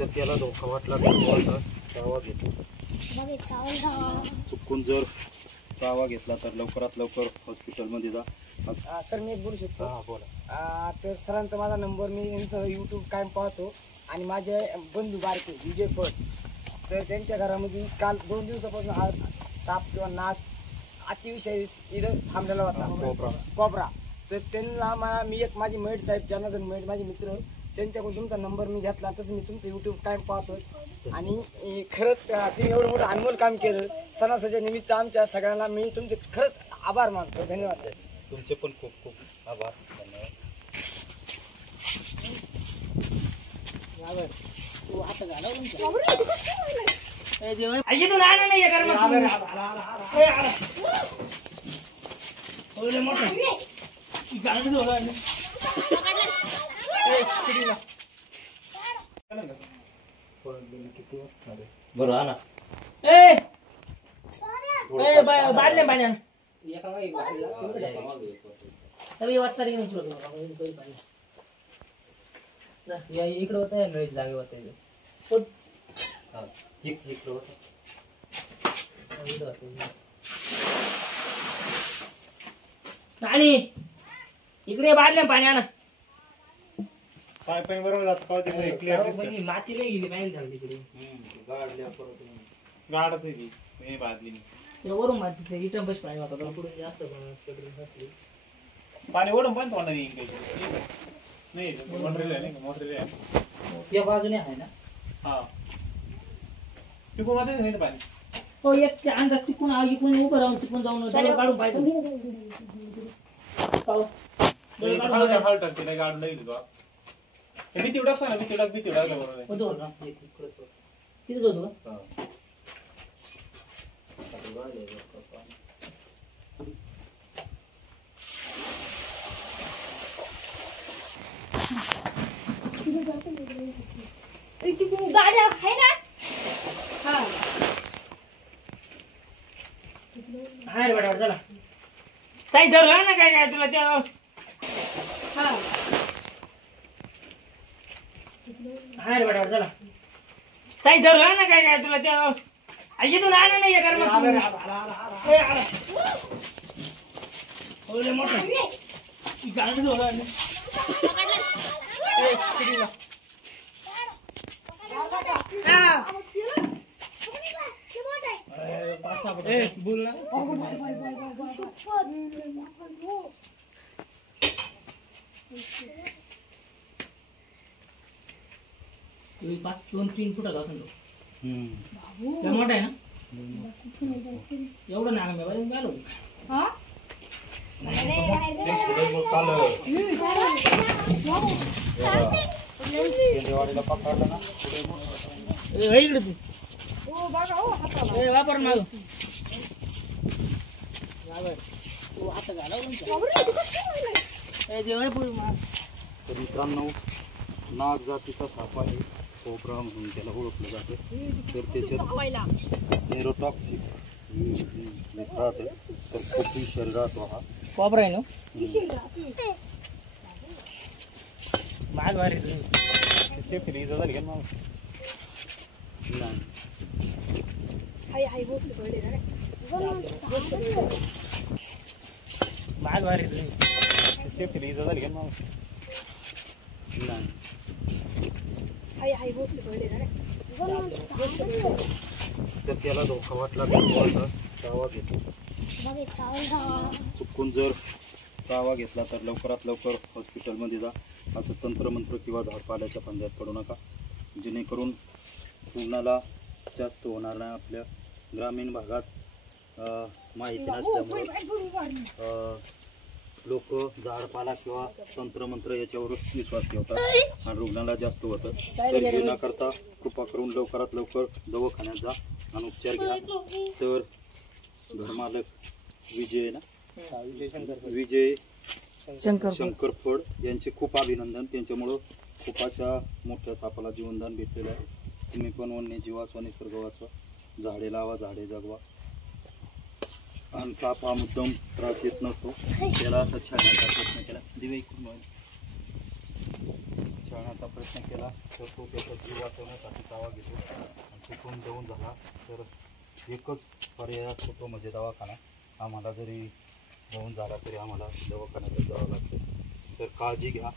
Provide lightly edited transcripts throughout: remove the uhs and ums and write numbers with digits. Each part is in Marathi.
तर त्याला धोका वाटला तर चावा घेतो. चुकून जर चावा घेतला तर लवकरात लवकर हॉस्पिटलमध्ये जा. सर मी एक बोलू शकतो? हां बोला. तर सरांचा माझा नंबर, मी यांचं यूट्यूब कायम पाहतो आणि माझे बंधू बारके विजय फड, तर त्यांच्या घरामध्ये काल 2 दिवसापासून साप किंवा नाग अतिविषयी इथं थांबलेला होता, कोबरा. तर त्यांना मी एक माझी मैड साहेब जनार्दन मैड माझे मित्र, त्यांच्याकडून तुमचा नंबर मी घेतला. तसं मी तुमचं यूट्यूब कायम पाहतो आणि खरंच तुम्ही एवढं मोठं अनमोल काम केलं. सणासाच्या निमित्त आमच्या सगळ्यांना मी तुमचे खरंच आभार मानतो. धन्यवाद. तुमचे पण खूप खूप आभार. धन्यवाद. तू आता झाला बरं आणा. बादल्या पाण्या इकडं होत जागे होत आणि इकडे बादल्या पाण्या ना पाय पाय बरोबर जात का ते क्लिअर दिसतं. माती नाही गेली पाहिजे झाली तिकडे गाडल्या परत गाडत आहे ती बादली वरून माती इटं बस पाणी होता पुढे जास्त पाणी ओढून पण तोंडाने येईल काही नाही. मोटरेल या बाजूने आहे ना. हा टिकू मध्ये नाही पाणी. हो एक अंदाज तिकून इकडून उभं राहून तिकून जाऊन काढून पाहिजे. हळट तिला गाडून नाही तुझा भीती उडाक ना भीती उडाकल्या बरोबर तिथेच होतो का. गाड्या आहे ना. हा रे बेटा चला साई धरला ना काय तुला त्या. हा रे बेटा चला साई धरला ना काय तुला त्या. इथून आलं नाही कर मोठं बोल ना. 2-3 फुटाचा असेल तो. मोठा आहे ना एवढं ना आलो. पकडलं ना इकडे तू वापर माग आता झाला. तर मित्रांनो नाग जातीचा साप आहे, कोबरा म्हणून त्याला ओळखलं जातं. तर त्याच्यात न्यूरोटॉक्सिक विष राहते. तर खूप शरीरात हा कोबरा आहे ना. माग वारी सेफ्टी इजा झाली का मग नाही. माग वारी सेफ्टी इजा झाली का मग नाही. तर त्याला धोका वाटला तर चावा घेतो. चुकून जर चावा घेतला तर लवकरात लवकर हॉस्पिटलमध्ये जा. असं तंत्रमंत्र किंवा झाडपाल्याच्या फांद्यात पडू नका, जेणेकरून रुग्णाला जास्त होणार नाही. आपल्या ग्रामीण भागात माहिती नसल्यामुळे लोक झाडपाला किंवा तंत्रमंत्र याच्यावरच विश्वास ठेवतात आणि रुग्णाला जास्त होतं. तर हे न करता कृपा करून लवकरात लवकर दवाखान्यात जा आणि उपचार घ्या. तर घरमालक विजय विजय शंकर फड यांचे खूप अभिनंदन. त्यांच्यामुळं खूप अशा मोठ्या सापाला जीवनदान भेटलेलं आहे. तुम्ही पण वन्यजीव वाचवा, निसर्ग वाचवा, झाडे लावा, झाडे जगवा. आणि साप हा मुद्दाम त्रास येत नसतो, त्याला असा छान प्रयत्न केला. दिवे जाळण्याचा प्रयत्न केला तर तो त्याचा जीव वाचवण्यासाठी दावा घेतो आणि तिथून देऊन झाला तर एकच पर्याय असतो तो म्हणजे दवाखाना. आम्हाला जरी होऊन झाला तरी आम्हाला दवाखान्यात जावं लागतं. तर काळजी घ्या.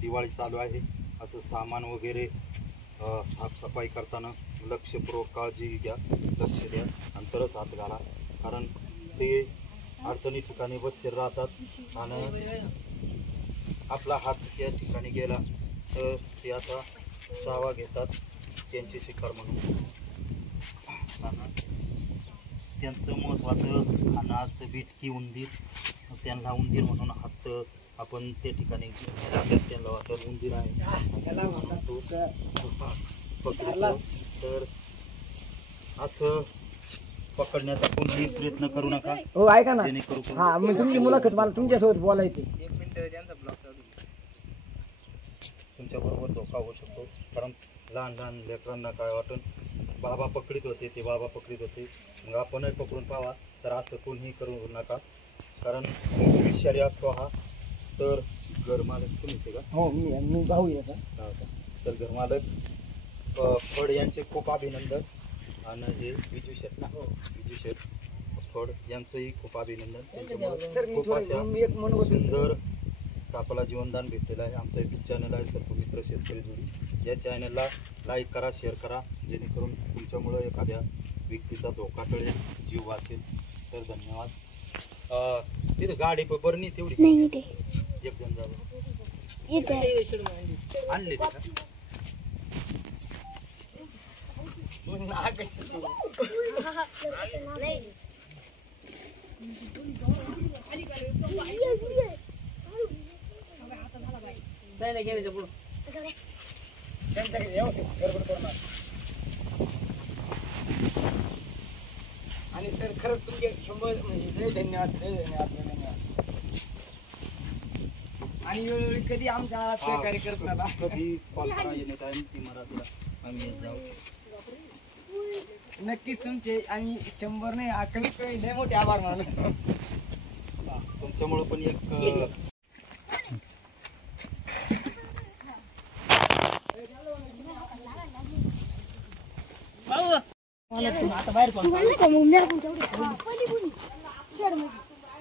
दिवाळी चालू आहे, असं सामान वगैरे साफसफाई करताना लक्षपूर्वक काळजी घ्या, लक्ष द्या आणि तरच हात घाला. कारण ते अडचणी ठिकाणी बसलेले राहतात आणि आपला हात त्या ठिकाणी गेला तर ते आता चावा घेतात त्यांचे शिकार म्हणून. आणि त्यांचं महत्त्वाचं खाणं असतं बिटकी उंदीर. त्यांना उंदीर म्हणून हात आपण त्या ठिकाणी त्यांना वाटत उंदीर आहे पकडतो. तर असं पकडण्याचा कोणताही प्रयत्न करू नका. हो ऐका ना, जेणेकरून हा मी तुमची मुलाखत मला तुमच्यासोबत बोलायची. तुमच्याबरोबर धोका होऊ शकतो. कारण लहान लहान लेकरांना काय वाटून बाबा पकडीत होते, ते बाबा पकडीत होते, मग आपणही पकडून पाहावा. तर असं कोणीही करू नका, कारण विषारी असतो हा. तर घरमालक तुम्हीच आहे का? हो मी भाऊ याचा. तर घरमालक फड यांचे खूप अभिनंदन. आणि हे विजू शेठ ना, विजू शेठ फड यांचंही खूप अभिनंदन. सर त्यांच्यामुळे खूप अशा मी एक म्हणत होतो, सुंदर सापाला जीवनदान भेटलेलं आहे. आमचा यूट्यूब चॅनल आहे सर्पमित्र शेतकरी जोडी. या चॅनलला लाईक करा, शेअर करा, जेणेकरून तुमच्यामुळं एखाद्या व्यक्तीचा धोका टळेल, जीव वाचेल. तर धन्यवाद. तिथं गाडी बरं नाही तेवढी एक जण जावं आणले का? त्यांच्याकडे व्यवस्थित गडबड करणार. आणि सर खरंच तुमचे 100 म्हणजे लय धन्यवाद, लय धन्यवाद, लय धन्यवाद. आणि वेळोवेळी कधी आमच्या सहकार्य करत राहा. कधी कॉल करा येणे टाइम ती मराठीला आम्ही जाऊ. नक्कीच तुमचे आम्ही 100 नाही कमीत कमी लय मोठे आभार मानू. तुमच्यामुळं पण एक आता बाहेर पड.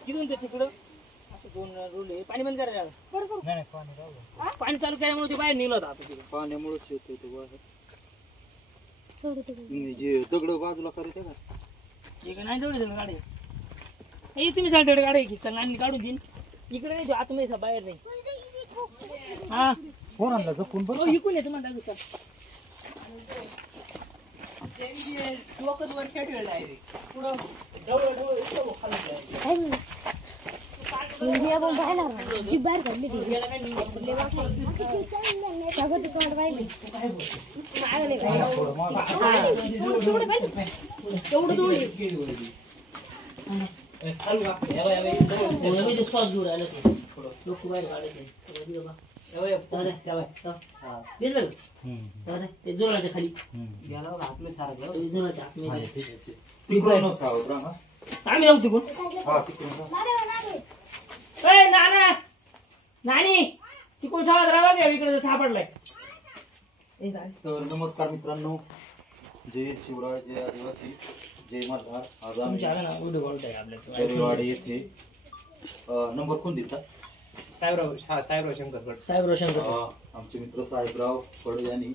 तिथून ते तिकडं असं 2 रोल आहे. पाणी बंद करायला नाही पाणी राहू. पाणी चालू केल्यामुळे ते बाहेर निघलं होतं आता तिकडे. पाण्यामुळेच येतो तो बाहेर. जे दगड बाजूला करायचं का? इकडे नाही तेवढे गाडी. हे तुम्ही सांगा तेवढे गाडी की चला आणि काढून देईन. इकडे नाही आतमध्ये बाहेर नाही. हा पोरांना जपून बरं. हो इकून येतो म्हणता का लोकच वर ठेवलं आहे पुढं जवळ जवळ खाली जिबार काढली श्वास घेऊन राहिलं लोक बाहेर काढायचे ते जोराच्या खाली आपलं सारखं जोराच्या आम्ही जाऊ तिकडून. नाना नानी तिकडून सावध राहा इकडे सापडलाय. तर नमस्कार मित्रांनो, जय शिवराय, जय आदिवासी, जय मल्हार. आज आम्ही दरेवाडी येथे नंबर कोण देतात? साहेबराव शंकर. साहेबराव शंकर आमचे मित्र साहेबराव फड यांनी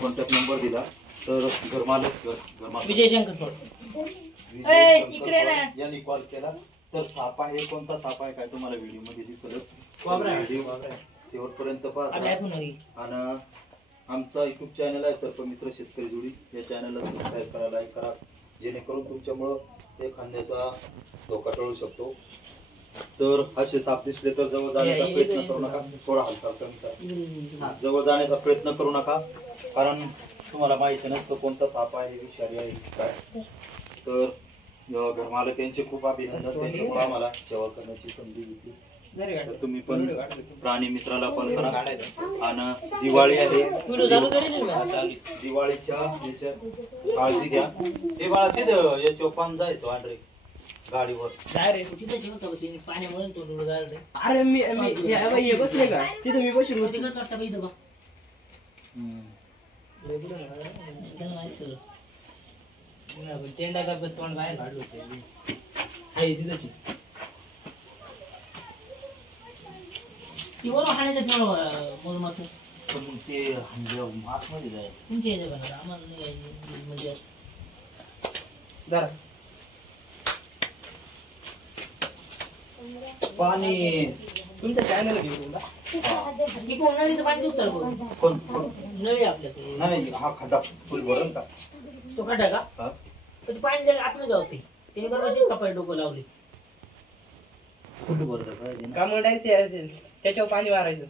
कॉन्टॅक्ट नंबर दिला. तर घरमालक विजय शंकर इकडे यांनी कॉल केला. तर साप आहे, कोणता साप आहे काय तुम्हाला व्हिडिओ मध्ये दिसलं. व्हिडिओ शेवटपर्यंत पाहा. आणि आमचा युट्यूब चॅनल आहे सर्पमित्र शेतकरी जोडी. या चॅनलला सबस्क्राईब करा, लाईक करा, जेणेकरून तुमच्यामुळं एखाद्याचा धोका टळू शकतो. तर असे साप दिसले तर जवळ जाण्याचा प्रयत्न करू नका. थोडा हालचाल कमी करा. जवळ जाण्याचा प्रयत्न करू नका, कारण तुम्हाला माहिती नसतं कोणता साप आहे, विषारी आहे काय. तर घरमालक यांचे खूप अभिनंदन. त्यांच्यामुळे आम्हाला सेवा करण्याची संधी घेतली. तर तुम्ही पण प्राणी मित्राला कॉल करा. आणि दिवाळी आहे, दिवाळीच्या याच्यात काळजी घ्या. ते बाळा तिथं याच्यावर पान जायचो आंड्रे गाडीवर डायरेक्ट तिथं जेवत होतं तिने पाण्यामुळे तो डोळं गारडे. अरे हे बसले का तिथं मी बसलो होतो. तिकडं वाटतं बाई इथं बा. हम्म. त्याला माहिती सगळं. नाही, पण चेंडा करत तोंड बाहेर काढलं होतं. हाय तिथंच आहे. ती वरून हाणायचं मोजमाचं पण मग ते आतमध्ये जाईल. तुमच्या याच्या बनवलं आम्हाला नाही यायचं. म्हणजे जरा पाणी तुमच्या चॅनल घेऊ का? इकडून नदीचं पाणी दुखतं बघ. कोण कोण नळी आपल्याकडे नाही हा खड्डा फुल भरण का तो खड्डा का हा? पण ते पाणी जर आतमध्ये जाऊ ते त्याने बरोबर ते कपाळ डोकं लावले. फुल भरलं पाहिजे ना. का मग डायरेक्ट त्याच्यावर पाणी मारायचं.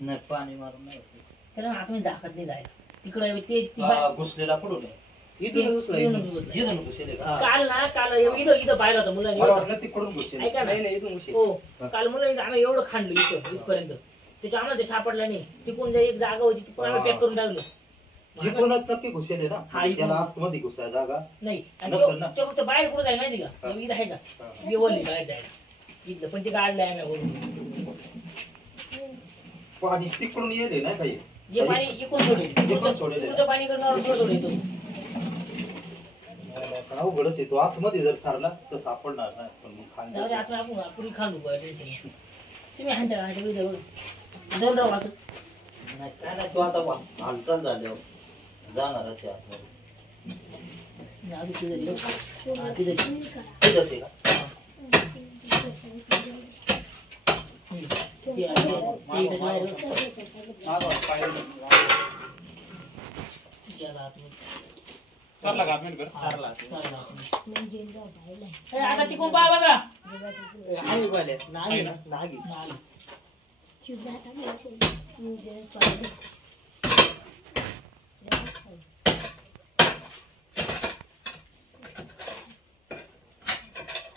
नाही पाणी मारून नाही होत. त्याला आतमध्ये झाकत नाही जायला तिकडे ते ती घुसलेला कुठून आहे? इथून घुसलं. इथून घुसले का? काल इथं पाहिलं होतं मला मुलांनी. वाटलं तिकडून घुसले. ऐका ना. नाही इथून घुसलं. हो काल मुलांनी आम्ही एवढं खांडलं इथपर्यंत त्याच्या आम्हाला ते सापडलं नाही. तिकडून एक जागा होती तिकडून आम्ही पॅक करून टाकलं. इकडूनच नक्की घुसले ना. हा, इकडून. त्याला आतमध्ये घुसाय जागा नाही आणि नसेल ना. ते फक्त बाहेर कुठं जाय माहिती का इथं आहे का बेवली काय जायला इथलं पण ते काढलंय आम्ही वरून. पाणी तिकडून येले ना काही जे पाणी इकडून इकडून सोडेल. सोडेल पाणी करणार थोडं येतो. अवघडच येतो आतमध्ये जर सारला तर सापडणार नाही. पण मग जाऊ दे, खांड आपण पुरी खांडू टेन्शन नाही. तुम्ही हाणता जाऊन राहू असं नाही काय नाही तो आता हालचाल झाल्यावर जाणारच आहे आतमध्ये. जाऊ दे, तिथं येऊ. हा, तिथं येऊ. तिथंच आहे का? ते आहे, ते इकडे बाहेर येऊ. याला आतमध्ये. सरला का आतमध्ये कर? चालला आतमध्ये. ए, आता तिकडून पहा बघा. आहे वाले. नागी ना नागी. नाही.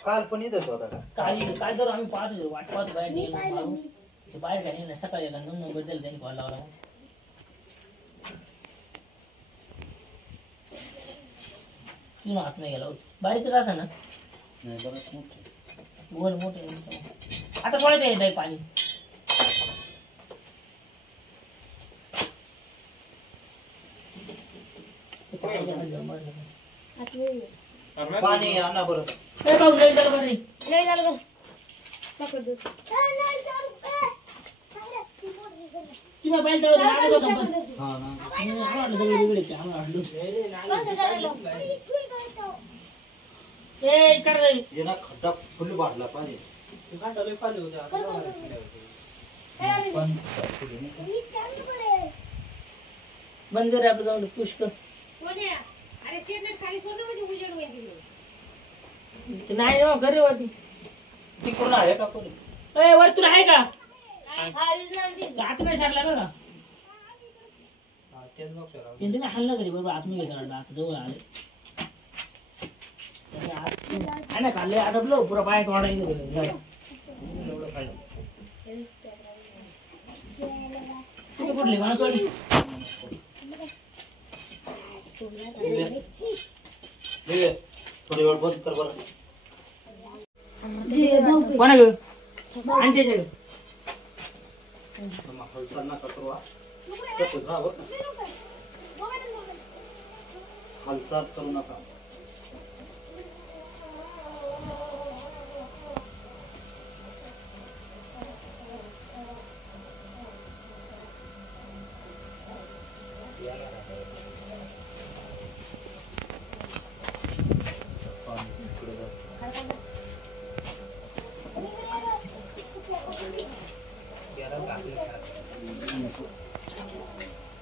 काल पण इथंच होता का? काय करू आम्ही पाहत होतो वाट पाहतो बाहेर निघेल मारून. ते बाहेर काय निघालं सकाळी एका नंबर दिला त्यांनी कॉल लावला. तुम्ही हात नाही गेला बारीकच असा ना नाही बरंच मोठं. वर मोठे आता सोडायचं येत आहे पाणी. पाणी आणा बरं. ए भाऊ नाही चालू कर रे. नाही झालं बरं. साखर दूध. तुम्ही बैल ठेवत नाही आणत होता पण. हा ना. आम्हाला वाटलं सगळे वेगळे आहेत. आम्हाला वाटलं. ए कर रे. ये ना खड्डा फुल भरला पाहिजे. पण बंद कर आपलं जाऊन पुष्कर. ते नाही ना घरी वरती. तिकडून आहे का कोणी? ए वर तुला आहे का हा यूज नाही आत नाही सरला बघा. ते तुम्ही हल्ला कधी बरोबर आत नाही घ्यायचं आता जवळ आले. आणि खाल्ले आता बलो पुरा पाय तोडायला तुम्ही कुठली मला सोडली थोडी वेळ बंद कर बरं. कोणा ग आणि त्याच्या हालचाल नका करू हा. तसंच राहा बरं का. हालचाल करू नका.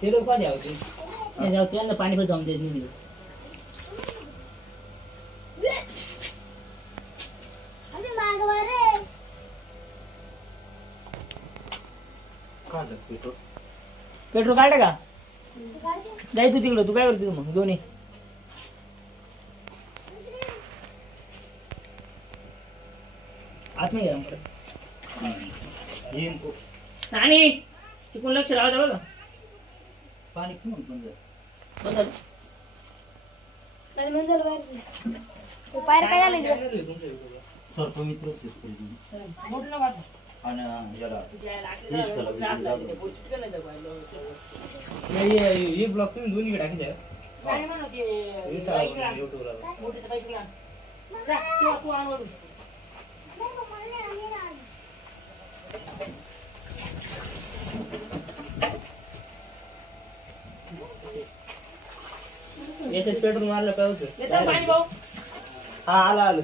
ते लोक का द्यावते त्यांना पाणी पण जाऊन द्यायचं नाही. काढलं पेट्रोल. पेट्रोल काढ का जाय तू तिकडं तू काय करते मग दोन्ही आत नाही गेला येईन तो. आणि तिकडून लक्ष राहू द्या बघा पाणी पिऊन पण जाईल. बंद झालं. आणि मग झालं बाहेर बाहेर काय झालं इकडं? सर्पमित्र शेतकरी तुम्ही. मोठं नका आता. आणि याला इष्टला ही ब्लॉग तुम्ही दोन्ही टाकले काय म्हणत ते युट्यूबला मोठे पैसे ना जा, तू आण वरून. याच्यात पेट्रोल मारलं पाहिजे येतं पाणी भाऊ. हा आलं आलं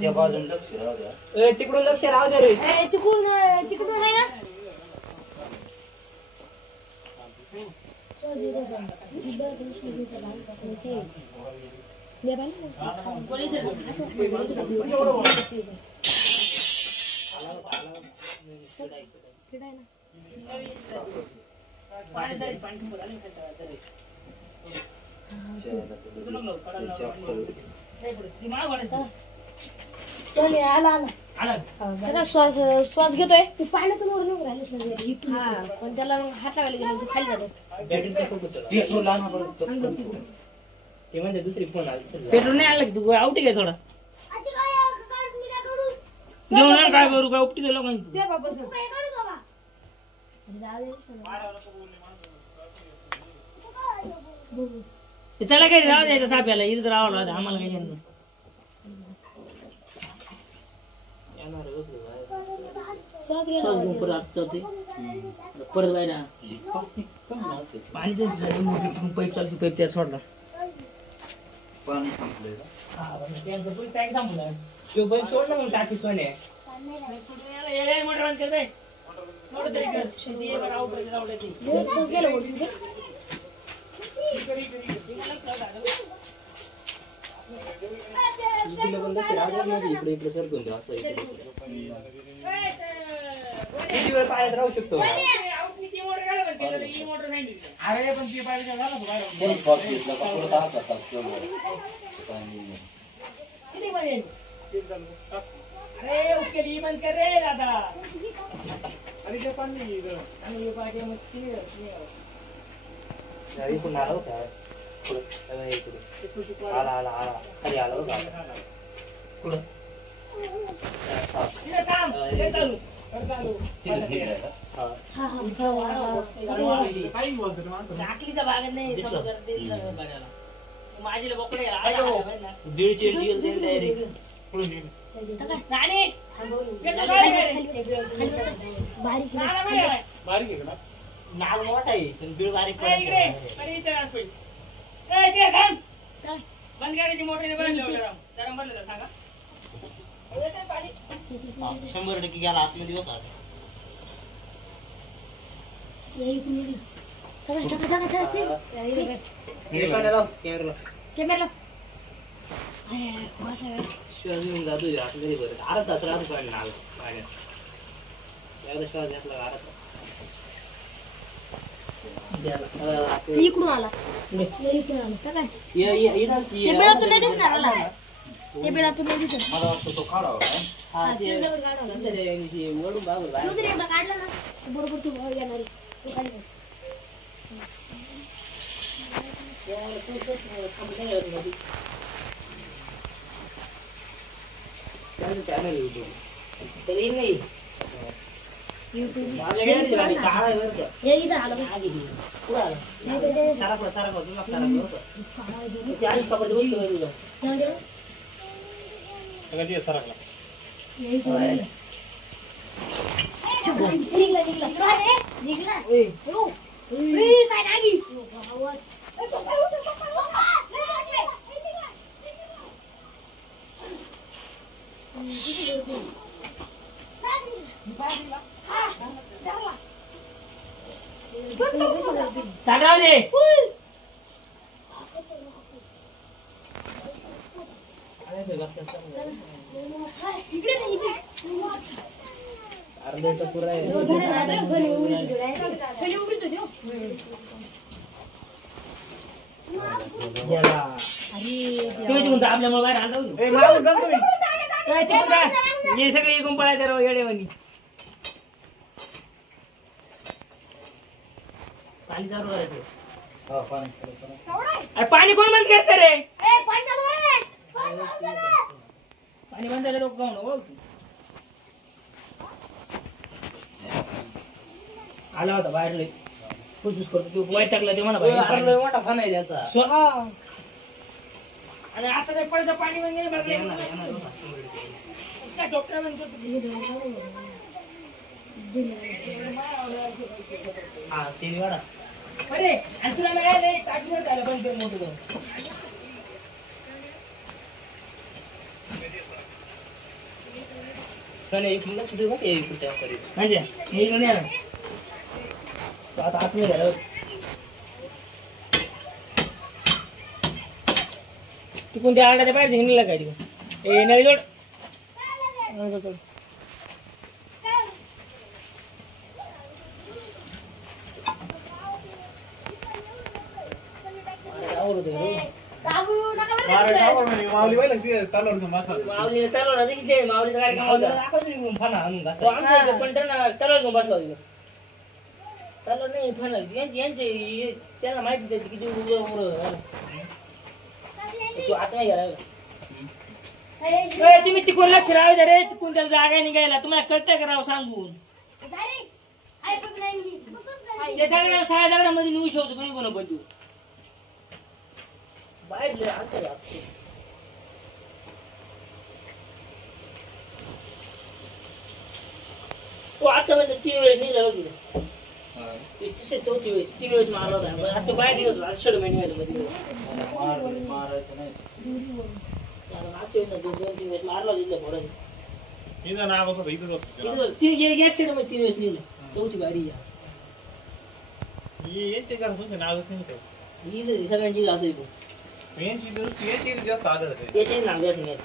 त्या बाजून लक्ष राहू द्या. तिकडून लक्ष राहू दे रे ए, तिकडून आहे ना पाणी तरी पाणी संपत आलं ना तरी. नाही पुढे. ती माग वाढायचं. कोणी आला आला. त्याचा श्वास घेतोय ते पाण्यातून वर निघून राहिले हा पण त्याला मग हात लावायला गेला तो खाली जातो बॅटरीचा फोकस पेट्रोल आणा बरं. ते म्हणजे दुसरी फोन आली पेट्रोल नाही आलं की तू आवटी काय थोडा घेऊन आण. काय करू काय उपटी दिलं लोकांनी. ते बाबा चला काही राहू द्यायचं साप्याला इथं राहावं लागतं आम्हाला काही येणार नाही. श्वास श्वास घेऊन परत आत जाते. परत बाहेर आण. पाणीचं पाईप चालते पाईप त्यात सोडला. पाणी संपलंय का? टँक संपला. तो बैल सोडला मग टाकी सोने मोटर आणते ते. मोटर तरी कर. शेती आहे, आउट आहे, आउट आहे ती. श्वास गेला वरती ते. इकडे पण लक्ष राहू दे इकडे इकडे सरकून द्या असं इकडे किती वेळ पाण्यात राहू शकतो अरे पण ती पाहिजे झालं बघा. नाही, श्वास घेतला का परत आत जातात. पाणी किती मध्ये? अरे उसके लिए बंद कर रे दादा. अरे ते पाणी आणि ये पाहिजे मग गाडी पण आला होता पुढे इकडे आला आला आला खाली आला होता पुढं काम हे चालू कर चालू. तिथे फिरायला. हा हा टाकलीचा भाग नाही समजा दिलं बघायला. माझीला बोकडे दीडशे डायरेक्ट पुढे नाणी बारीक बारीक आहे का? नाल मोठा आहे पण बीळ बारीक बंद करायची मोटर बंद सांगा. 100% गेला आतमध्ये होता कॅमेरा श्वास घेऊन जातो आतमध्ये बरं अर्धा तास राहतो पाणी नाल पाण्यात एकदा श्वास घेतला अर्धा तास इकडून आला इकडून आला काय बेळातून नाही दिसणार मला ते बेळातून नाही दिसत मला वाटतं तो काढावा काय? हा ते जवळ काढावं वळून बाबा तू जर एकदा काढला ना बरोबर तू येणार आहे. तू काढलं चॅनल युट्यूब तरी नाही युट्यूब काळा आहे बरं का हे इथं आलं बघ. पुढं आलं सारा सारा तुला सारा बरं का आधी पकडली गोष्ट नाही तुझं जाऊ दे. सगळं सरकला. हे इथं आलं. निघला निघला काय रे? निघला हो. ए, काय नागी आवाज. ए, पप्पा, पप्पा. किती गर्दी. चालराव दे. इकडे नाही इकडे अर्ध्याचा पुरा आहे खाली उघडतो देव. तुम्ही म्हणता आपल्यामुळे बाहेर आणलं काय ते काय हे सगळे एकूण पळायचं राव येडेवानी. पाणी चालू करायचं. हा पाणी चालू करा. अरे पाणी कोण बंद करतं रे? पाणी चालू करा रे. पाणी चालू करा. पाणी बंद झालं लोक गाव नको. आला होता बाहेर लई फुसफुस करतो तू वाईट टाकला ते म्हणा अरे मोठा फण आहे त्याचा. आणि आता ते पडतं पाणी म्हणजे काय डॉक्टर म्हणतो हा ते वाडा. अरे आणि तुला मिळालं टाकीवर झालं बंद कर मोठं करून. सण एक लक्ष देऊ का पुढच्या तरी म्हणजे हे घेऊन या ना. आता आतमध्ये घालव. तिकून त्या आडाच्या बाहेर निघाला काय तिकून ए नळी जोड. कागू नका बरं मारे रे. गावावर म्हणजे माऊली बाई लागते तालावर घेऊन बसा. माऊली तलवार किती माऊलीचा कार्यक्रम होता. फणा आणून घासा. तो आमच्या इथे पण त्यांना तलवार घेऊन बसला होता. तलवार नाही फण यांचे त्यांना माहिती त्याची किती उघड तू आता नाही घ्यायला. तुम्ही तिकून लक्ष राहू द्या रे. तिकून त्याला जागा निघायला तुम्हाला कळतंय का राव सांगून. त्या दगडा सगळ्या दगडामध्ये निघू शकतो कोणी कोण बंधू बाहेर तो आता म्हणजे 3 वेळेस निघाला होती. तिसरी 4थी वेळेस 3 वेळेस मारला होता. आता बाहेर निघत होता 8 महिने मध्ये मारायचं नाही. मागच्या 2-3 वेळेस मारला होता पोरांनी. इथं नाव होतं इथंच होतं. 3 गॅस मध्ये 3 वेळेस निघलं. 4थी बारी यांचे घरात तुमचं नावच नाही होतं. ही सगळ्यांची असं आहे. यांची दृष्टी याची जास्त आदळत आहे. त्याचे नाव द्यायचं नाही.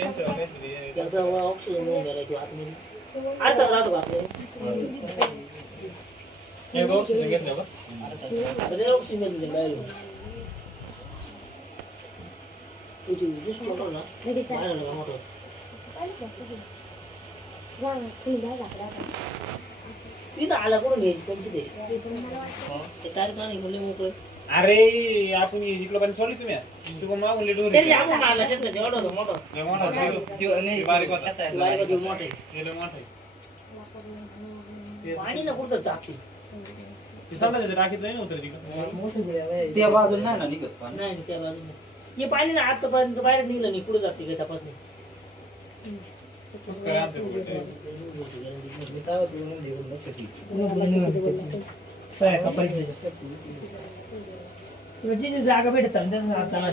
यांचं काहीतरी त्याचा ऑक्सिजन मिळून गेला किंवा आतमध्ये अर्धा राहतो का आपल्याला. एक औषध घेतलं का? आता त्याला ऑक्सिजन मिळून बाहेर दुसरं मोठं ना बाहेर नका मोठं. तिथं आला करून घ्यायची त्यांची ते कार्यक्रम म्हणले मोकळे. अरे आपण इकडं पाणी सोडली तुम्ही तू पण मागून लेट होऊन त्यांनी आपण मारला शेतात एवढं होतं मोठं. बारीक होता. बारीक होतं, मोठं आहे. गेलं मोठं आहे. पाणी ना कुठं जाते ती सांगायचं टाकीत नाही नव्हतं तिकडं. त्या बाजूला नाही ना निघत पाणी. नाही त्या बाजूला हे पाणी ना आतापर्यंत बाहेर निघलं नाही. कुठं जाते काही तपास नाही. पुष्कळ आणते कुठे. जी जागा भेटत चालते मोटर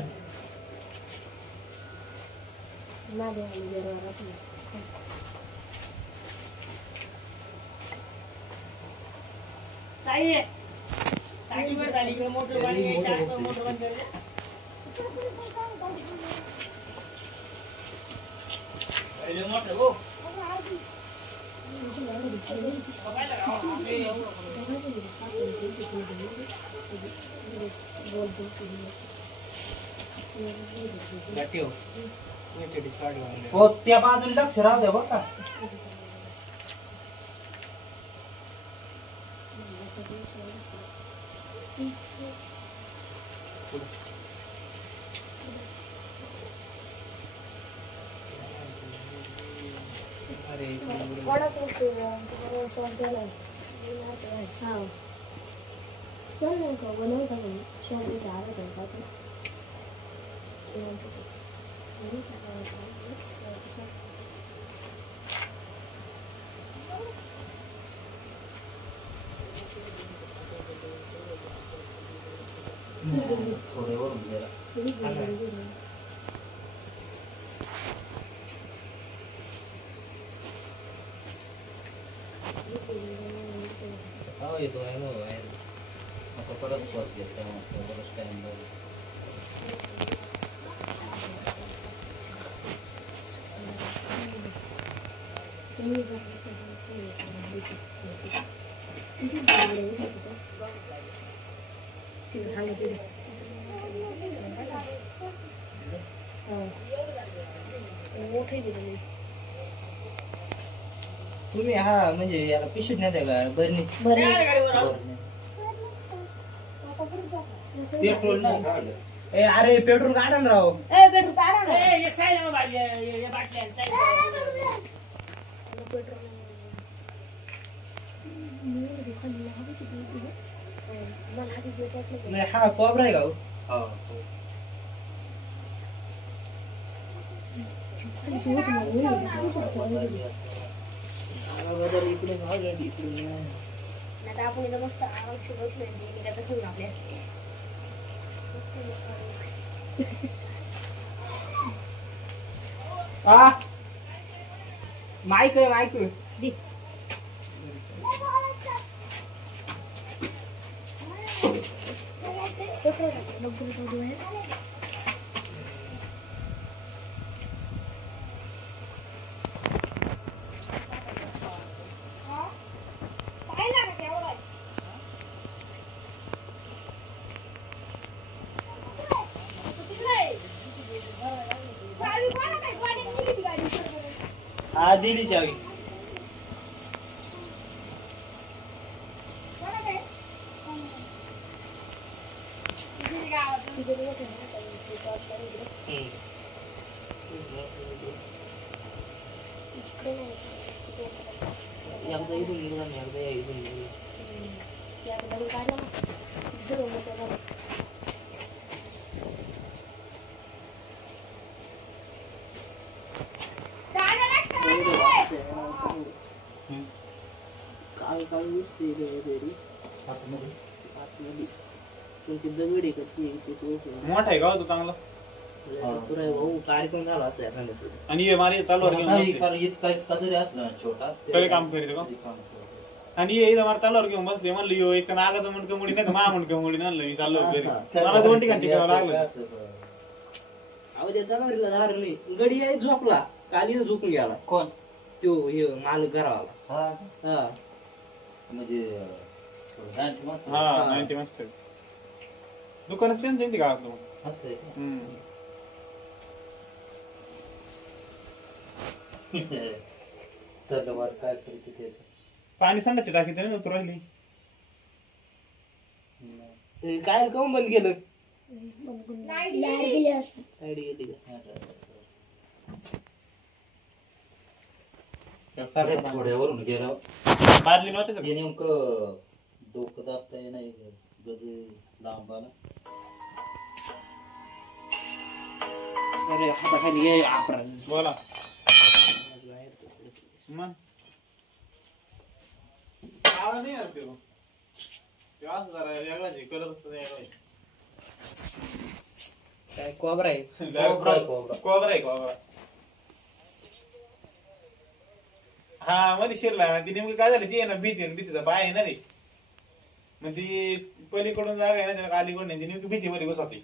बंद मोटर हो हो त्या बाजूला लक्ष राहू द्या बरं का. थोडे वरून गेला. येतो आहे ना आता परत श्वास घेतला मस्त बरंच टाइम लागला. तुम्ही हा म्हणजे याला पिशवीत नाही का बरणी बरं गाडीवर आलो. पेट्रोल नाही काढलं. ए अरे पेट्रोल काढा ना राव. ए पेट्रोल काढा ना. ए, हे साईड मग बाटल्या हे बाटल्या साईड पेट्रोल मला आधी भेटत नाही. नाही हा कोबरा आहे का हो? हा आता आपण इथं मस्त आरामशीर बसलोय आणि त्याचं घेऊन आपल्या माईक आहे माईक. दे. पेट्रोल टाकू आहे. हा दिली चावी. एकदा इथून गेला आणि एकदा इथून गेला. काय काय दिसते काहीतरी आतमध्ये. तुमची दगड आहे का ती मोठा आहे का हो तो चांगला? पुरा भाऊ कार्यक्रम झाला असं एखाद्या. आणि हे मारे तलवार घेऊन बसले. इतका तरी असला छोटा काही काम करीत का? आणि हे इथं मारे तलवार घेऊन बसले. म्हणलं यो एक तर नागाचं मुंडकं मुडी नाही तर मा मुंडकं मुडी आणलं मी चाललो घरी. मला 2 ठिकाणी टिकावं लागलं. अहो त्या जनावरीला जाणार नाही. गडी आहे झोपला. काली झोपून गेला. कोण? तो हे मालक घरावाला. हा हा म्हणजे हा 90 मास्टर दुकान असते ना त्यांची गावातलं. असं आहे का? तलवार काय करते ते पाणी संडाची टाकी तरी नव्हतं राहिली. ते काय काऊन बंद केलं? लाईट गेली असं. आयडी येते का? थोड्यावरून गेला बादली नव्हते ते नेमकं डोकं दाबता येणार गज लांब आला. अरे हाताखाली घे अपराध. बोला मग काळा नाही यार तो. तो असं जरा वेगळाच आहे. कलरच वेगळा आहे. काय कोबरा आहे? कोबरा आहे, कोबरा. कोबरा आहे कोबरा. हा मध्ये शिरला. ती नेमकी काय झाली ती आहे ना भीतीचा पाय आहे ना रे. मग ती पलीकडून जागा आहे ना त्याला अलीकडून नाही. ती नेमकी भीती मध्ये घुसते.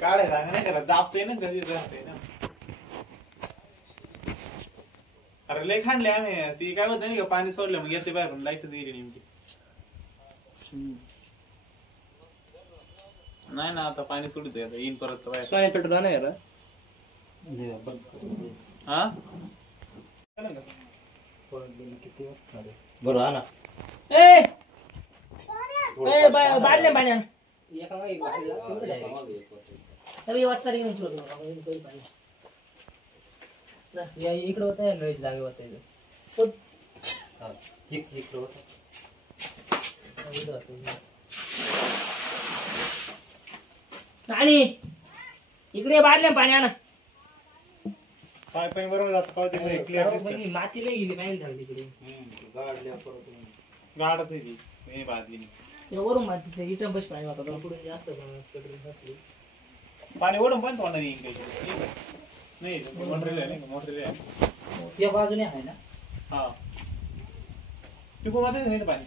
काढायला जागा नाही त्याला दाबतोय ना कधी जातोय ना. अरे लय खांडले आम्ही. ती काय होतं नाही का पाणी सोडलं मग येते बाहेरून लाईटच गेली नेमकी. नाही ना आता पाणी सोडतोय आता येईन परत बाहेर. सोन्या पेट्रोल नाही का? हा बरं आणा. ए ए बाटल्या पाण्या एका मागे बाजूला तेवढं आहे. तरी वाचारी घेऊन सोडतो काही पाणी. या इकडं होतं या नळीच्या जागे होतं इथं. इकडं होतं. इथं होतं. आणि इकडे बाटल्या पाणी आणा. पाय पाय बरोबर जात का ते क्लिअर दिसतं. माती नाही गेली काय झालं तिकडे. गाडल्या परत गाडत आहे ती हे बादली. ते वरून माती इथं बस पाणी वाटत. पुढे जास्त पेट्रोल असली. पाणी ओढून पण तोंडा नाही नाही मोटरेल आहे नाही मोटरेल आहे. त्या बाजूने आहे ना. हा तिकडून वाटत नाही पाणी.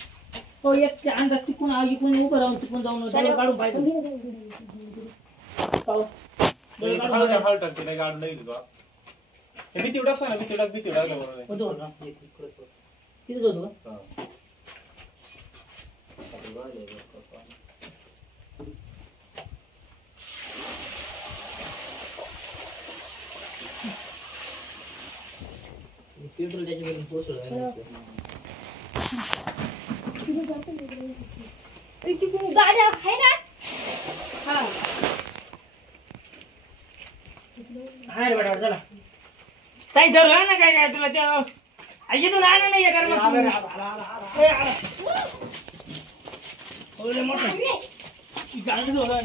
हो एक अंदाज तिकून इकडून उभं राहून तिकून जाऊन डोळे काढून पाहिजे. हळ टाकते नाही गाडून नाही तुझा. भीती उडाकतो ना भीती उडाकलं बरोबर आहे. होतो ना तिथेच होतो का? पेट्रोल त्याच्याकडे पोहोचलं. गाड्या आहे ना हा रे बेटा चला साई धर ना काय काय तुला त्या इथून आणा नाही कर मग ओले मोठा गाडी जोडा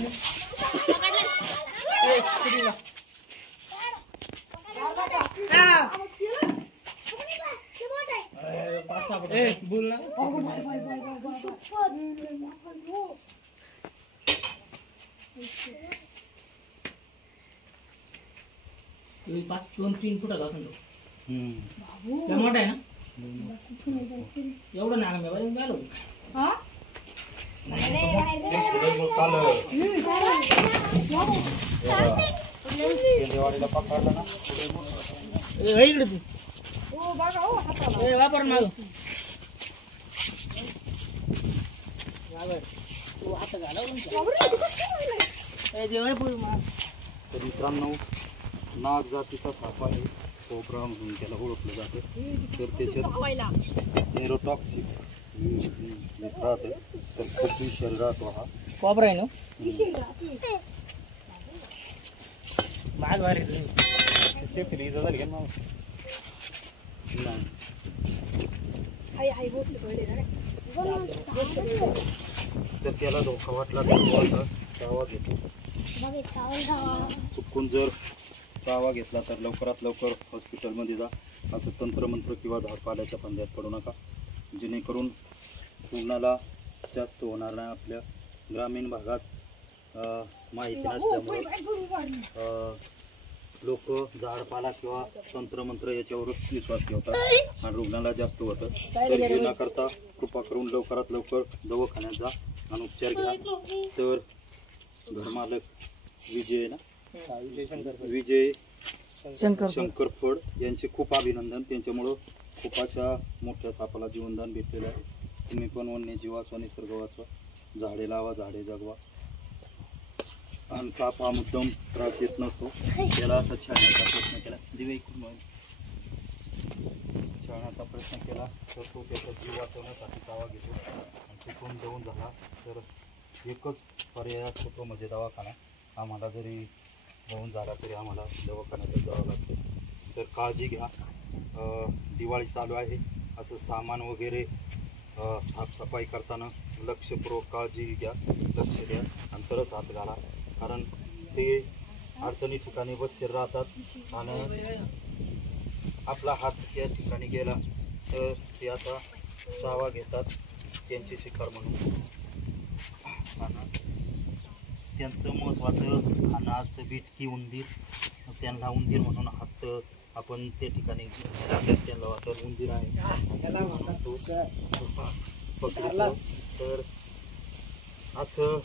बोल ना पाच 2-3 फुटाचा असेल तो मोठा आहे ना एवढं ना आम्ही झालो दिवाळीला पकडला ना इकडे तू वापर माग तू आता झाला तर मित्रांनो नाग जातीचा साप आहे कोब्रा म्हणून त्याला ओळखलं जातं तर त्याच्यात नेरोटॉक्सिक राहते तर खूप विषारी राहतो हा कॉबर आहे ना माग भारी शेपटी इजा झाली का ना नाही तर त्याला धोका वाटला तर तो आता चावा घेतो चुकून जर चावा घेतला तर लवकरात लवकर हॉस्पिटलमध्ये जा असं तंत्रमंत्र किंवा झाडपाल्याच्या पंध्यात पडू नका जेणेकरून रुग्णाला जास्त होणार नाही आपल्या ग्रामीण भागात माहिती नसल्यामुळे लोक झाडपाला किंवा तंत्रमंत्र याच्यावरच विश्वास ठेवतात आणि रुग्णाला जास्त होतं तर हे न करता कृपा करून लवकरात लवकर दवाखान्यात जा आणि उपचार घ्या तर घरमालक विजय शंकर फड यांचे खूप अभिनंदन त्यांच्यामुळं खूप अशा मोठ्या सापाला जीवनदान भेटलेलं आहे तुम्ही पण वन्यजीव वाचवा निसर्ग वाचवा झाडे लावा झाडे जगवा आणि साप हा मुद्दाम त्रास देत नसतो त्याला असा छाण्याचा प्रयत्न केला दिवे छाण्याचा प्रयत्न केला तर तो त्याचा जीव वाचवण्यासाठी दावा घेतो आणि चुकून देऊन झाला तर एकच पर्याय असतो तो म्हणजे दवाखाना आम्हाला जरी होऊन झाला तरी आम्हाला दवाखान्यात जावं लागतं तर काळजी घ्या दिवाळी चालू आहे असं सामान वगैरे साफसफाई करताना लक्षपूर्वक काळजी घ्या लक्ष द्या आणि तरच हात घाला कारण ते अडचणी ठिकाणी बसलेले राहतात आणि आपला हात त्या ठिकाणी गेला तर ते आता चावा घेतात त्यांची शिकार म्हणून आणि त्यांचं महत्त्वाचं खाणं असतं बिटकी उंदीर त्यांना उंदीर म्हणून हात आपण त्या ठिकाणी त्यांना वाटत उंदीर आहे पकडतो तर असं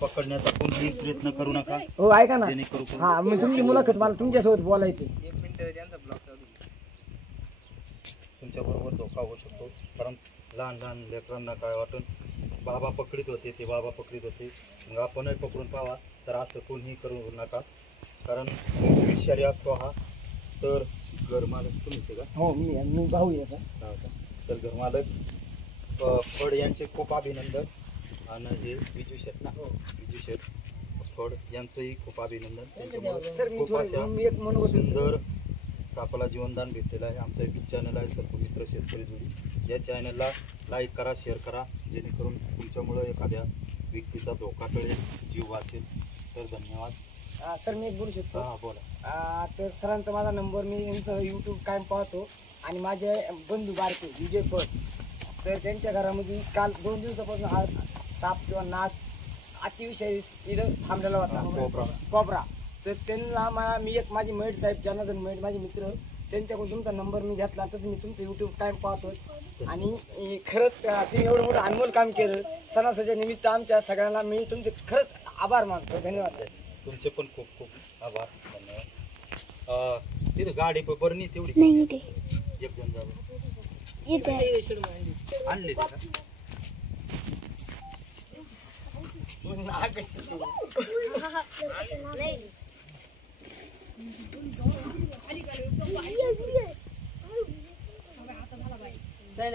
पकडण्याचा कोणताही प्रयत्न करू नका हो ऐका ना जेणेकरून हा मग तुमची मुलाखत मला तुमच्यासोबत बोलायचं तुमच्याबरोबर धोका होऊ शकतो कारण लहान लहान लेकरांना काय वाटून बाबा पकडीत होते ते बाबा पकडीत होते मग आपणही पकडून पाहावा तर असं कोणीही करू नका कारण विषारी असतो हा तर घरमालक तुम्ही का हो मी भाऊ याचा तर घरमालक फड यांचे खूप अभिनंदन आणि हे विजू शेठ ना विजू शेठ फड यांचंही खूप अभिनंदन त्यांच्यामुळे खूप अशा सुंदर सापाला जीवनदान भेटलेलं आहे आमचा यूट्यूब चॅनल आहे सर्व मित्र शेतकरी जोडी या चॅनलला लाईक करा शेअर करा जेणेकरून तुमच्यामुळं एखाद्या व्यक्तीचा धोका टळेल जीव वाचेल तर धन्यवाद सर मी एक बोलू शकतो हां बोला तर सरांचा माझा नंबर मी यांचं यूट्यूब कायम पाहतो आणि माझे बंधू बारके विजय फड तर त्यांच्या घरामध्ये काल 2 दिवसापासून साप किंवा नाग अतिविषयी इथं थांबलेला होता कोबरा तर त्यांना मी एक माझी मैड साहेब जनार्दन मैड माझे मित्र त्यांच्याकडून तुमचा नंबर मी घेतला तसं मी तुमचं यूट्यूब टाईम पाहतो आणि खरंच तुम्ही एवढं मोठं अनमोल काम केलं सणासाच्या निमित्त आमच्या सगळ्यांना मी तुमचे खरंच आभार मानतो धन्यवाद तुमचे पण खूप खूप आभार धन्यवाद तिथं गाडी बरं तेवढी एक जण जावं आणले का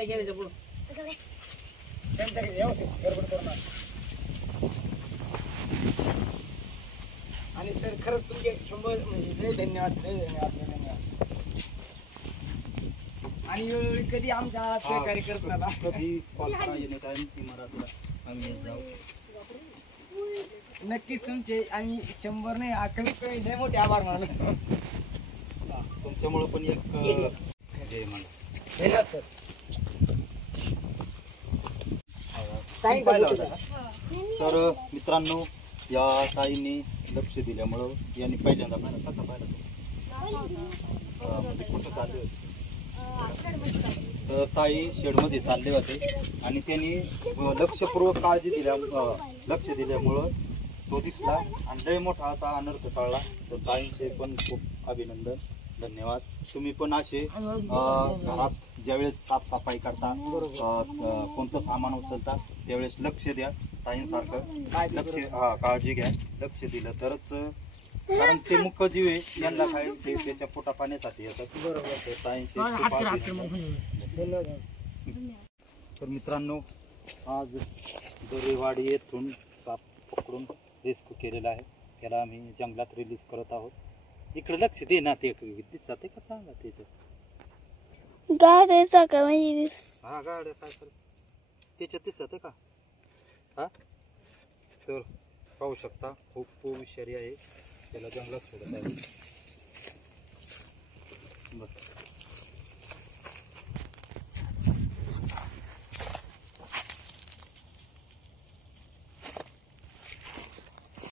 गेले पुढं त्यांच्याकडे व्यवस्थित गडबड करू नका आणि सर खरंच तुमचे 100 म्हणजे लय धन्यवाद, लय धन्यवाद, लय धन्यवाद. आणि वेळोवेळी कधी आमच्या सहकार्य करत ना कधी कॉल करा येणे टाइम इमारतला आम्ही जाऊ. नक्कीच तुमचे आम्ही 100 नाही कमीत कमी लय मोठे आभार मानू. तुमच्यामुळं पण एक जय मला धन्यवाद सर. तुम्ही पाहिलं होतं का? तर मित्रांनो या ताईंनी लक्ष दिल्यामुळं यांनी पहिल्यांदा पाहिलं कसा पाहिला म्हणजे कुठं चालले होते तर ताई शेडमध्ये चालले होते आणि त्यांनी लक्षपूर्वक काळजी लक्ष दिल्यामुळं तो दिसला आणि लय मोठा असा अनर्थ टळला. तर ताईंचे पण खूप अभिनंदन, धन्यवाद. तुम्ही पण असे घरात ज्यावेळेस साफसफाई करता कोणतं सामान उचलता त्यावेळेस लक्ष द्या. ताईंसारखं लक्ष काळजी घ्या. लक्ष दिलं तरच कारण ते मुख्य जीव आहे यांना काय ते त्याच्या पोटा पाण्यासाठी येतात. बरोबर. ताईंचे धन्यवाद. तर मित्रांनो आज दरेवाडी येथून साप पकडून रेस्क्यू केलेला आहे. त्याला आम्ही जंगलात रिलीज करत आहोत. इकडे लक्ष दे ना. ते दिसत आहे का चांगला त्याच्यात गाड्याचा का म्हणजे हा गाड्या काय करत त्याच्यात दिसत आहे का हा. तर पाहू शकता खूप हुशारी आहे. त्याला जंगलात सोडत आहे. बरं